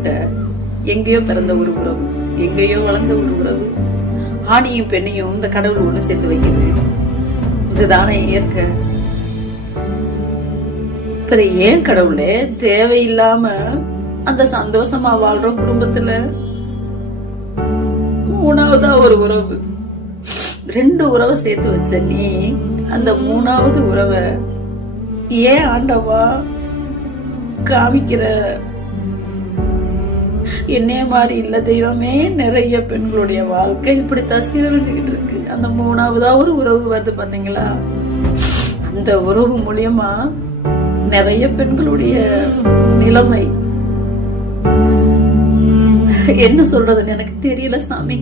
விட்ட எங்கேயோ பிறந்த ஒரு உறவு, எங்கேயோ வளர்ந்த ஒரு உறவு, ஆணையும் பெண்ணையும் இந்த கடவுள் ஒண்ணு சேர்த்து வைக்குது. இதுதானே இயற்கை. ஏன் கடவுளே தேவையில்லாம அந்த சந்தோஷமா வாழ்ற குடும்பத்துல மூணாவதா ஒரு உறவு, 2 உறவை சேர்த்து வச்ச நீ அந்த 3வது உறவை ஏன் ஆண்டவா காமிக்கிற? என்னைய மாதிரி இல்ல தெய்வமே, நிறைய பெண்களுடைய வாழ்க்கை இப்படித்தான் சீரழிச்சுக்கிட்டு இருக்கு. அந்த 3வதா ஒரு உறவு வருது பாத்தீங்களா? அந்த உறவு மூலியமா நிறைய பெண்களுடைய நிலைமை என்ன சொல்றதுன்னு எனக்கு தெரியல சாமி.